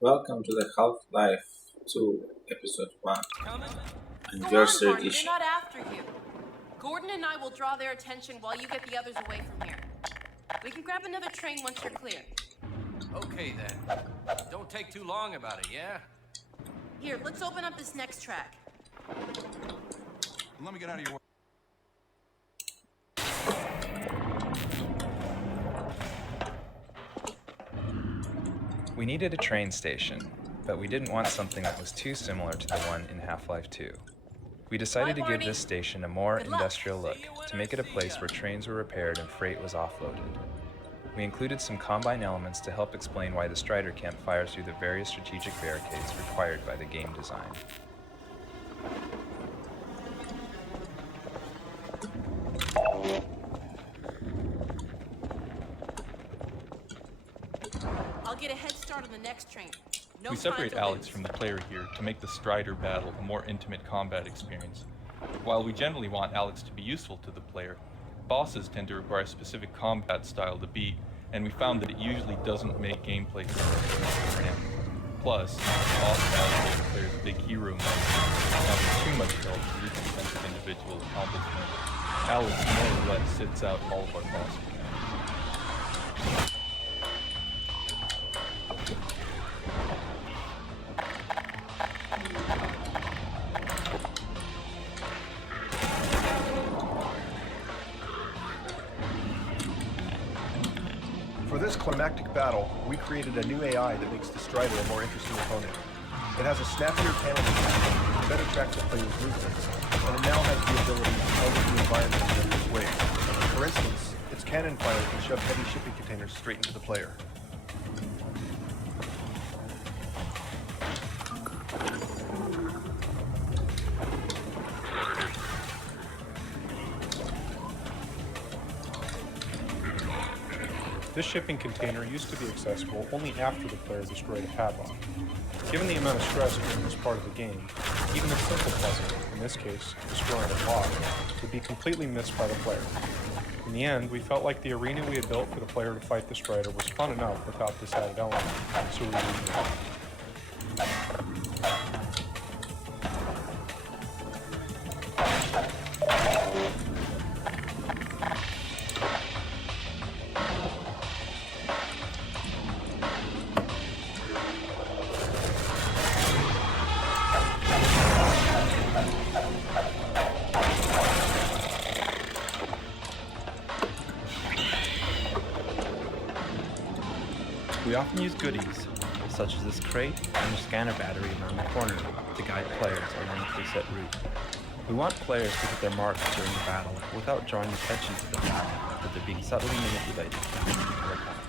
Welcome to the Half-Life 2 Episode 1. Coming? I'm Go your on, Sir Barney, they're Ishi. not after you. Gordon and I will draw their attention while you get the others away from here. We can grab another train once you're clear. Okay then. Don't take too long about it, yeah? Here, let's open up this next track. Let me get out of your way. We needed a train station, but we didn't want something that was too similar to the one in Half-Life 2. We decided Bye, to give Barney. this station a more Good luck. industrial look, to make it a place where trains were repaired and freight was offloaded. We included some Combine elements to help explain why the Strider can't fire through the various strategic barricades required by the game design. I'll get a head start on the next train. No We time separate to Alex lose. from the player here to make the Strider battle a more intimate combat experience. While we generally want Alex to be useful to the player, bosses tend to require a specific combat style to beat, and we found that it usually doesn't make gameplay for him. Plus, boss battles give the players a big hero mode, having too much help to reach a sense of individual accomplishment. Alex more or less sits out all of our boss mechanics. For this climactic battle, we created a new AI that makes the Strider a more interesting opponent. It has a snappier cannon attack that better tracks the player's movements, and it now has the ability to target the environment in different ways. For instance, its cannon fire can shove heavy shipping containers straight into the player. This shipping container used to be accessible only after the player destroyed a padlock. Given the amount of stress during this part of the game, even a simple puzzle, in this case, destroying a lock, would be completely missed by the player. In the end, we felt like the arena we had built for the player to fight the Strider was fun enough without this added element, so we removed it. We often use goodies, such as this crate and the scanner battery around the corner, to guide players along a preset route. We want players to hit their marks during the battle without drawing attention to the fact that they're being subtly manipulated to complete their path.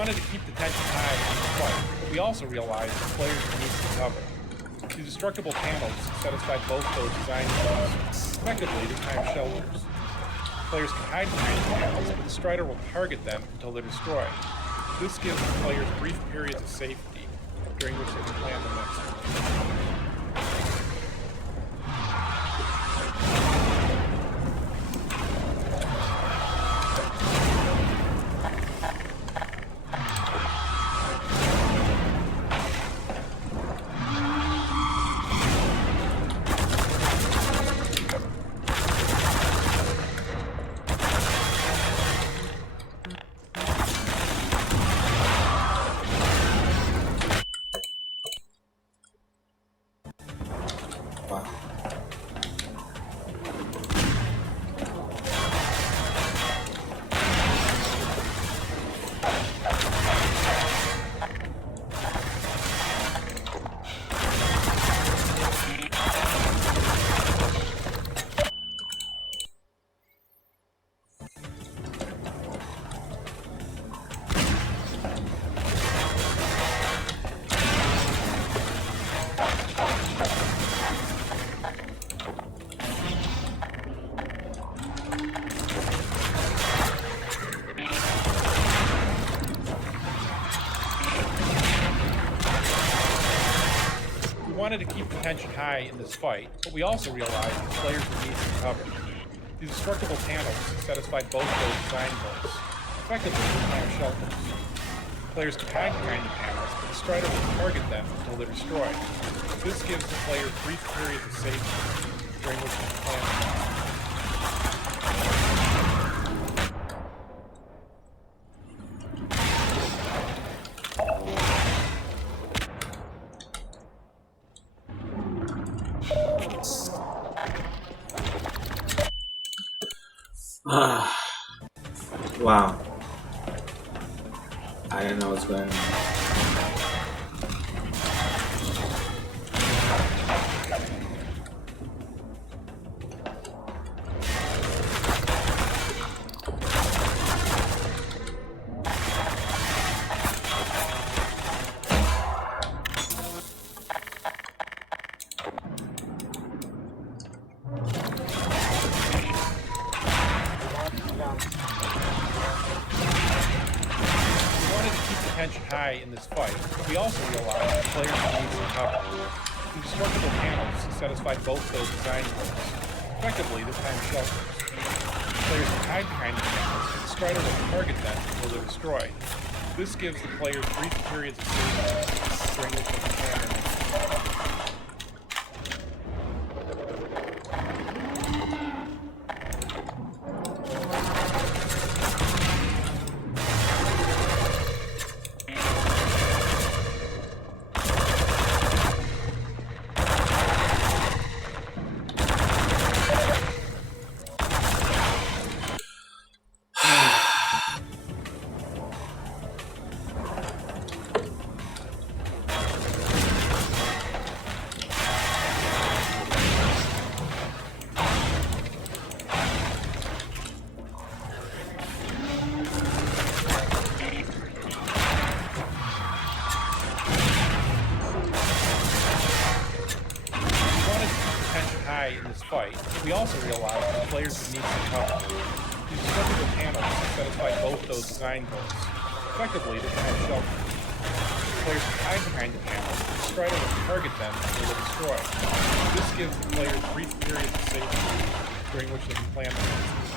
We wanted to keep the tension high in the fight, but we also realized that players would need some cover. These destructible panels satisfied both those design goals, effectively the time shelters. Players can hide behind the panels, but the Strider will target them until they're destroyed. This gives the players brief periods of safety, during which they can plan the next move. Wow. We wanted to keep the tension high in this fight, but we also realized that players would need some cover. These destructible panels satisfied both those design goals, effectively the time shelters. Players can hide behind the panels, but the Strider will target them until they're destroyed. This gives the player brief periods of safety, during which they can plan the next move. Wow. I didn't know what's going on. Tension high in this fight, but we also realized that players would need some cover. These destructible panels satisfied both those design goals, effectively the time shelters. Players can hide behind the panels, but the Strider will target them until they're destroyed. This gives the players brief periods of safety, during which they can plan their next move. In this fight, we also realized that players would need some cover. These destructible panels satisfy both those design goals, effectively the time shelters. Players can hide behind the panels, but the Strider will target them until they're destroyed. This gives the players brief periods of safety, during which they can plan their next move.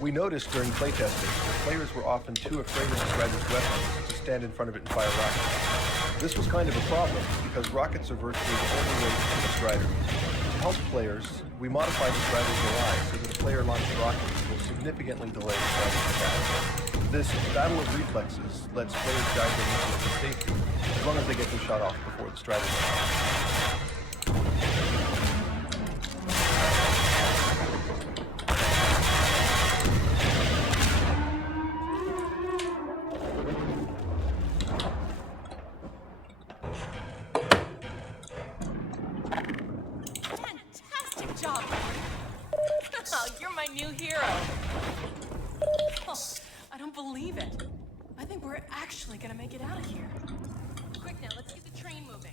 We noticed during playtesting that players were often too afraid of the Strider's weapons to stand in front of it and fire rockets. This was kind of a problem because rockets are virtually the only way to kill the Strider. To help players, we modified the Strider's AI so that a player launched rockets will significantly delay the start of the battle. This battle of reflexes lets players guide their movement with safety, as long as they get them shot off before the strider does. Fantastic job! Oh, you're my new hero. Oh, I don't believe it. I think we're actually gonna make it out of here. Quick now, let's get the train moving.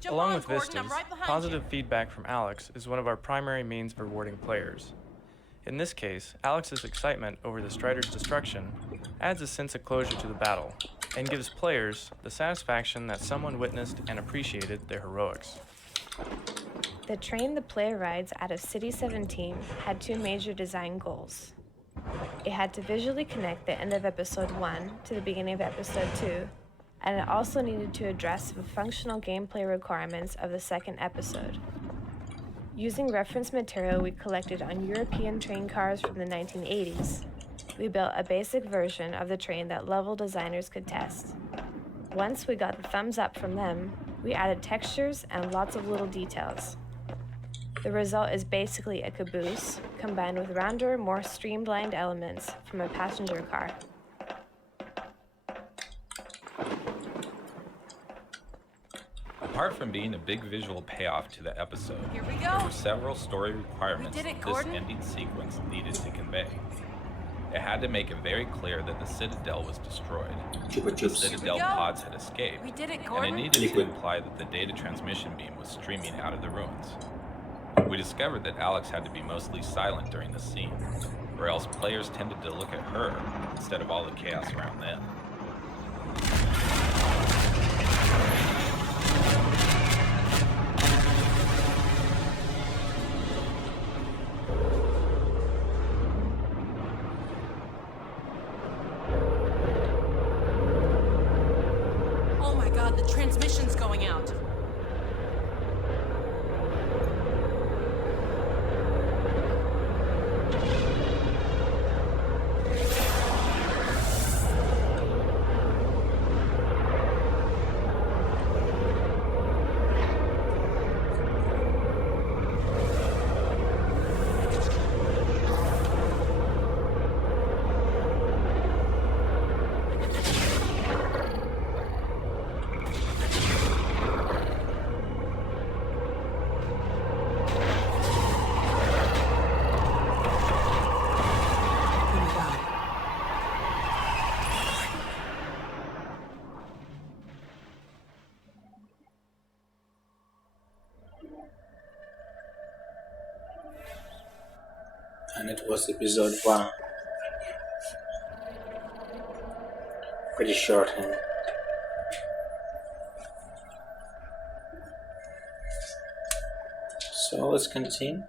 Jump Along on, with Gordon, Vistas, I'm right behind positive you. feedback from Alex is one of our primary means of rewarding players. In this case, Alex's excitement over the Strider's destruction adds a sense of closure to the battle, and gives players the satisfaction that someone witnessed and appreciated their heroics. The train the player rides out of City 17 had two major design goals. It had to visually connect the end of Episode 1 to the beginning of Episode 2, and it also needed to address the functional gameplay requirements of the second episode. Using reference material we collected on European train cars from the 1980s, we built a basic version of the train that level designers could test. Once we got the thumbs up from them, we added textures and lots of little details. The result is basically a caboose, combined with rounder, more streamlined elements from a passenger car. Apart from being a big visual payoff to the episode, Here we there go. were several story requirements We did it, this Gordon. ending sequence needed to convey. It had to make it very clear that the Citadel was destroyed. Chupa The chups. Citadel Here we go. pods had escaped, We did it, and it Gordon. needed to Liquid. imply that the data transmission beam was streaming out of the ruins. We discovered that Alex had to be mostly silent during the scene, or else players tended to look at her instead of all the chaos around them. Oh my god, the transmission's going out. And it was episode 1. Pretty short, huh? So let's continue.